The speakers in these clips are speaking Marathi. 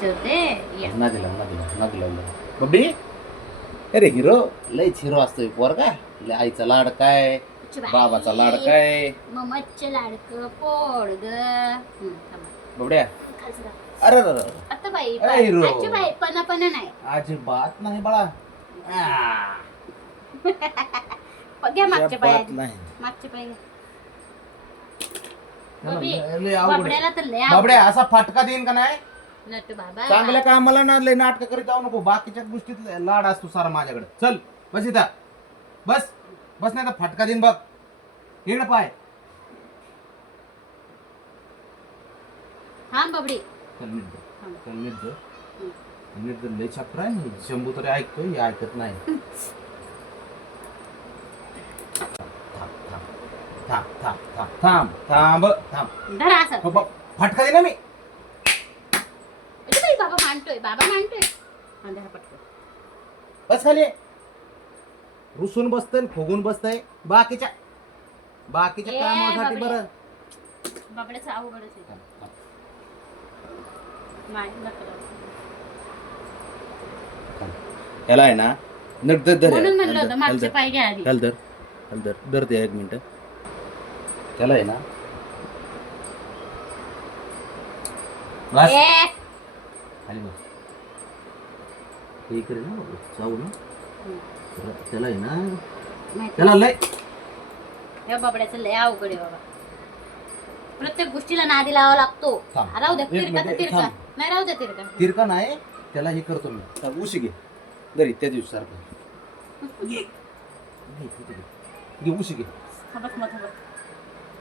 विचारते या. ना दिला बबडी. अरे हिरो लयच हिरो असतोय पोरगा. आईचा लाड काय, बाबाचा लाड काय, मम्माचं लाडकं पोड ग. बबड्या. अरे आता बाई हिरो आजची बाई पण नाही अजिबात नाही बाळा. घ्या मागच्या पाय नाही मागच्या पाय बाबड्याला तर लय बाबड्या असा फटका देईन का नाही नट बाबा. चांगल्या कामाला ना लय नाटक करीत जाऊ नको. बाकीच्या गोष्टीत लाड असतो सारा माझ्याकडे. चल बस इथं बस बस नाही तर फटका देईन बघ. येण पाय. हा बबडी नीट लय चक्र आहे. शंभू तरी ऐकतोय, हे ऐकत नाही. थांब थांब धरा असं. फटका दे ना मी. बाबा मानतोय पटकन. बस खाली. रुसून बसतय फुगून बसतय बाकीच्या कामासाठी. बरं बाबड्याचं अवघडच आहे. याला आहे ना नट धर. म्हणून म्हणलं होतं मागचे पाय घ्या आधी. धर ते 1 मिनिट. त्याला आहे ना बस खाली बस. हे करे ना जाऊ ना. त्याला आहे ना त्याला लय या बाबड्याचं लय अवघड आहे बाबा. प्रत्येक गोष्टीला नादी लावा लागतो. राहू द्या तिरका नाही, राहू द्या तिरका नाही. त्याला हे करतो मी. उशी घे दरी त्या दिवशी सारखं घे. उशी घे.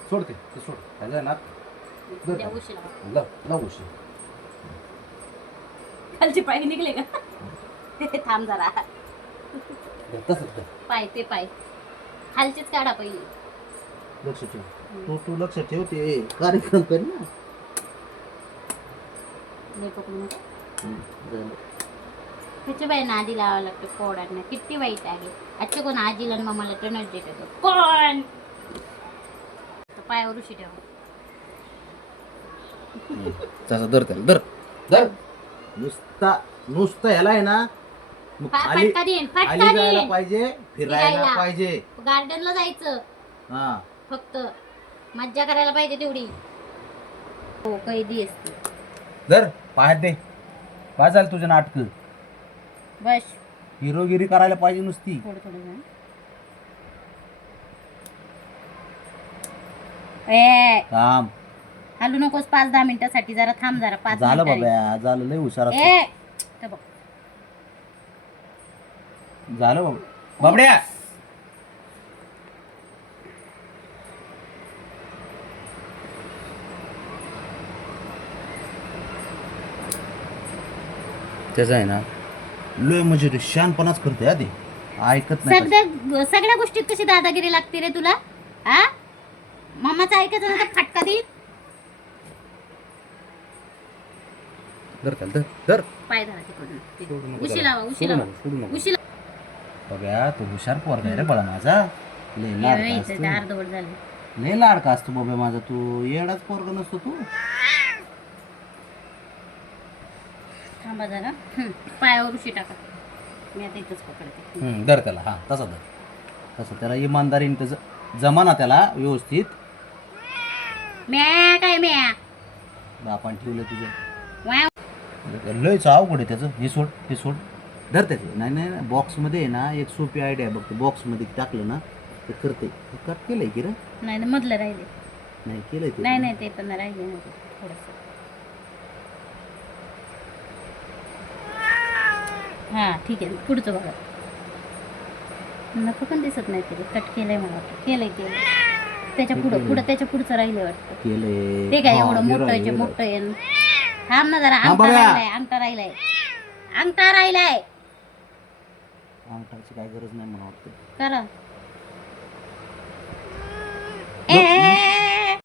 सोड ते सोड. त्याला ना लाव उशी. खालचे पाय निघले का? थांब जरा. तसंच पाय खालचेच काढा पहिले. लक्ष ठेव. तू लक्ष ठेव. ते कार्यक्रम कर ना. त्याच्या बाई नादी लावावं लागतं पोडांना. किती वाईट आहे. आजच्या कोण आजीला आणि मामाला टनच देत होतो. कोण पायावर उशी ठेवा. तसं धर त्याला. धर नुसतं ह्याला आहे ना खाली जायला पाहिजे, फिरायला पाहिजे, गार्डनला जायचं. हा फक्त मज्जा करायला पाहिजे तेवढी. हो कैदी असते. धर पायात दे. काय झालं तुझं नाटक. बस हिरोगिरी करायला पाहिजे नुसती. थोडं थांब. हलू नकोस 5-10 मिनिटासाठी. जरा थांब. जरा 5 झालं बाबा. झालं लय हुशार. झालं बाबड्या. त्याचा आहे ना लय म्हणजे ते शानपणाच करते. आधी ऐकत नाही. सगळ्या गोष्टीत कशी दादागिरी लागते रे तुला. हा मामाचं ऐकायचं ना तर फटका देईल. धर पाय धरा. उशी लावा. बघा तू हुशार पोरगा आहे रे बाळा माझा. लय लाडका असतो बाबा माझा. तू येडाच पोरगा नसतो तू. थांबा जरा. पायावर उशी टाका. मी आता इथंच पकडते. धर त्याला. हा तसं त्याला इमानदारीने त्याचं जमा ना त्याला व्यवस्थित. काय बापान ठेवलं तुझं. लयच अवघड आहे त्याचं. हे सोड. धर त्याचे. नाही बॉक्स मध्ये आहे ना एक सोपी आयडिया बघ. बॉक्स मध्ये टाकलं ना ते करते. केलंय की रे. नाही मधलं राहिले. नाही केलंय ते. नाही ते पण राहिले थोडस. हा ठीक आहे. पुढचं बघा. नको पण दिसत नाही तरी. कट केलंय मला वाटतं. केलंय त्याच्या पुढचं राहिले वाटतं. केलंय ते काय एवढं मोठं आहे. थांब ना जरा. अंगठा राहिलाय. अंगठाची काय गरज नाही मला वाटतं. करा.